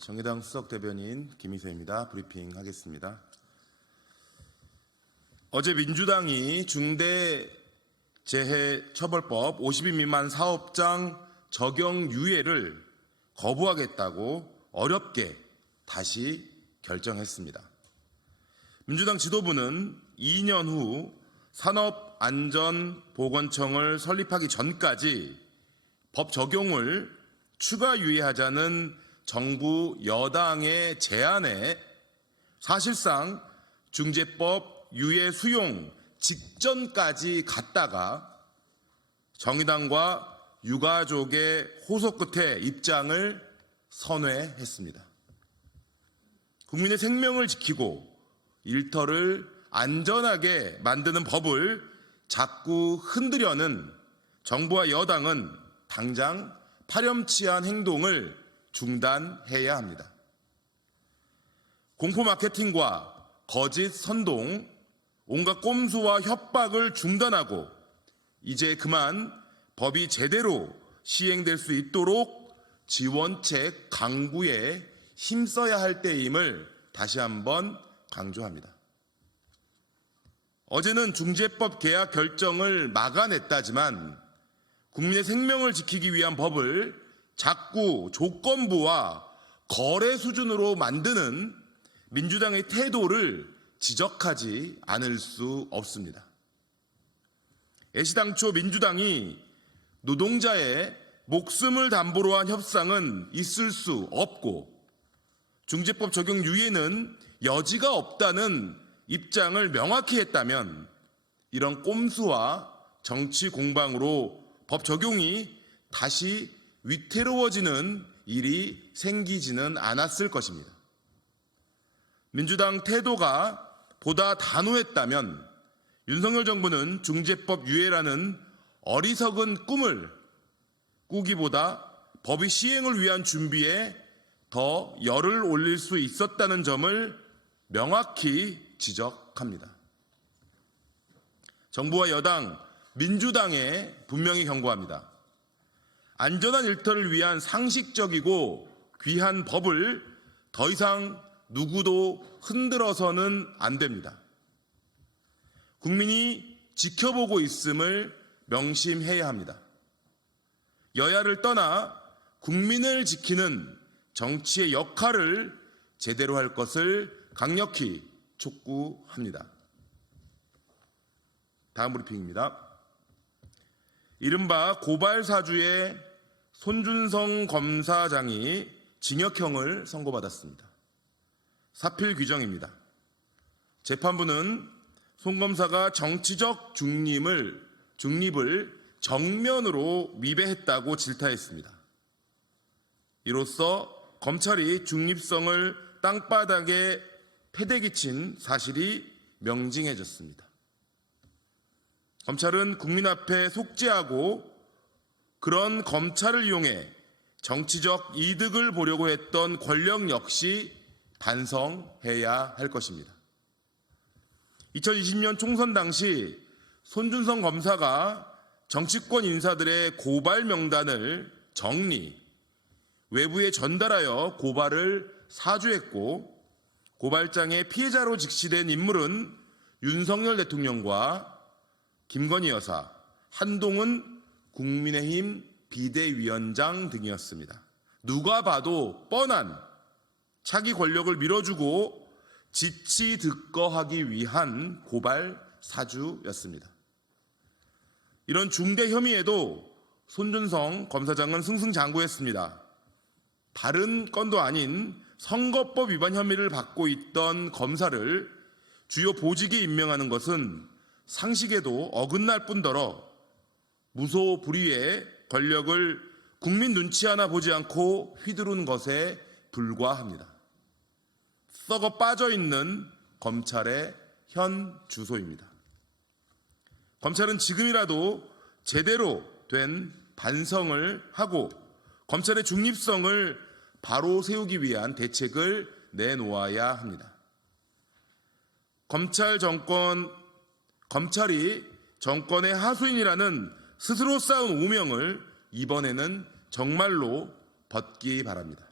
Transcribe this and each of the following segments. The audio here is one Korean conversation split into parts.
정의당 수석대변인 김희세입니다. 브리핑하겠습니다. 어제 민주당이 중대재해처벌법 50인 미만 사업장 적용 유예를 거부하겠다고 어렵게 다시 결정했습니다. 민주당 지도부는 2년 후 산업안전보건청을 설립하기 전까지 법 적용을 추가 유예하자는 정부 여당의 제안에 사실상 중재법 유예 수용 직전까지 갔다가 정의당과 유가족의 호소 끝에 입장을 선회했습니다. 국민의 생명을 지키고 일터를 안전하게 만드는 법을 자꾸 흔들려는 정부와 여당은 당장 파렴치한 행동을 중단해야 합니다. 공포 마케팅과 거짓 선동, 온갖 꼼수와 협박을 중단하고 이제 그만 법이 제대로 시행될 수 있도록 지원책 강구에 힘써야 할 때임을 다시 한번 강조합니다. 어제는 중재법 개약 결정을 막아냈다지만 국민의 생명을 지키기 위한 법을 자꾸 조건부와 거래 수준으로 만드는 민주당의 태도를 지적하지 않을 수 없습니다. 애시당초 민주당이 노동자의 목숨을 담보로 한 협상은 있을 수 없고 중재법 적용 유예는 여지가 없다는 입장을 명확히 했다면 이런 꼼수와 정치 공방으로 법 적용이 다시 위태로워지는 일이 생기지는 않았을 것입니다. 민주당 태도가 보다 단호했다면 윤석열 정부는 중재법 유예라는 어리석은 꿈을 꾸기보다 법의 시행을 위한 준비에 더 열을 올릴 수 있었다는 점을 명확히 지적합니다. 정부와 여당, 민주당에 분명히 경고합니다. 안전한 일터를 위한 상식적이고 귀한 법을 더 이상 누구도 흔들어서는 안 됩니다. 국민이 지켜보고 있음을 명심해야 합니다. 여야를 떠나 국민을 지키는 정치의 역할을 제대로 할 것을 강력히 촉구합니다. 다음 브리핑입니다. 이른바 고발 사주의 손준성 검사장이 징역형을 선고받았습니다. 사필 규정입니다. 재판부는 손 검사가 정치적 중립을 정면으로 위배했다고 질타했습니다. 이로써 검찰이 중립성을 땅바닥에 패대기친 사실이 명징해졌습니다. 검찰은 국민 앞에 속죄하고 그런 검찰을 이용해 정치적 이득을 보려고 했던 권력 역시 반성해야 할 것입니다. 2020년 총선 당시 손준성 검사가 정치권 인사들의 고발 명단을 정리, 외부에 전달하여 고발을 사주했고 고발장의 피해자로 직시된 인물은 윤석열 대통령과 김건희 여사, 한동훈 국민의힘 비대위원장 등이었습니다. 누가 봐도 뻔한 차기 권력을 밀어주고 지치 득거하기 위한 고발 사주였습니다. 이런 중대 혐의에도 손준성 검사장은 승승장구했습니다. 다른 건도 아닌 선거법 위반 혐의를 받고 있던 검사를 주요 보직에 임명하는 것은 상식에도 어긋날 뿐더러 무소불위의 권력을 국민 눈치 하나 보지 않고 휘두른 것에 불과합니다. 썩어 빠져있는 검찰의 현 주소입니다. 검찰은 지금이라도 제대로 된 반성을 하고 검찰의 중립성을 바로 세우기 위한 대책을 내놓아야 합니다. 검찰이 정권의 하수인이라는 스스로 쌓은 오명을 이번에는 정말로 벗기 바랍니다.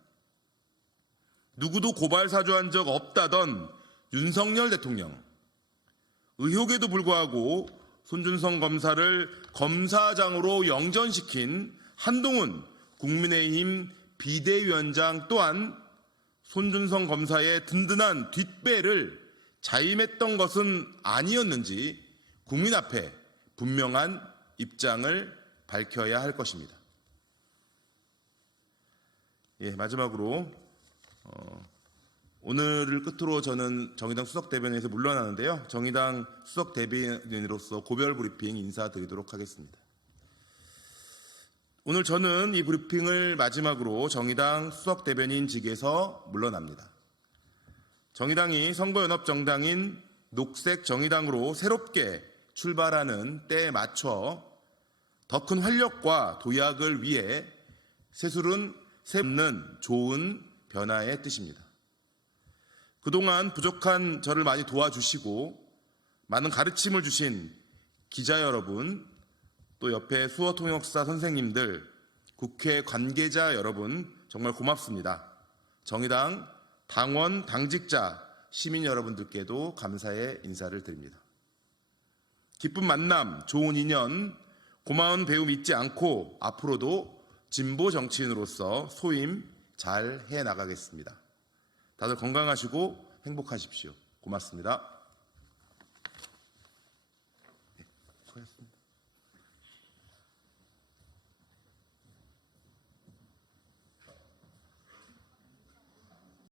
누구도 고발 사주한 적 없다던 윤석열 대통령, 의혹에도 불구하고 손준성 검사를 검사장으로 영전시킨 한동훈 국민의힘 비대위원장 또한 손준성 검사의 든든한 뒷배를 자임했던 것은 아니었는지 국민 앞에 분명한 입장을 밝혀야 할 것입니다. 마지막으로 오늘을 끝으로 저는 정의당 수석 대변인에서 물러나는데요. 정의당 수석 대변인으로서 고별 브리핑 인사드리도록 하겠습니다. 오늘 저는 이 브리핑을 마지막으로 정의당 수석 대변인직에서 물러납니다. 정의당이 선거연합정당인 녹색정의당으로 새롭게 출발하는 때에 맞춰 더 큰 활력과 도약을 위해 새술은 새없는 좋은 변화의 뜻입니다. 그동안 부족한 저를 많이 도와주시고 많은 가르침을 주신 기자 여러분, 또 옆에 수어통역사 선생님들, 국회 관계자 여러분 정말 고맙습니다. 정의당 당원, 당직자, 시민 여러분들께도 감사의 인사를 드립니다. 기쁜 만남, 좋은 인연, 고마운 배움 잊지 않고 앞으로도 진보 정치인으로서 소임 잘 해나가겠습니다. 다들 건강하시고 행복하십시오. 고맙습니다.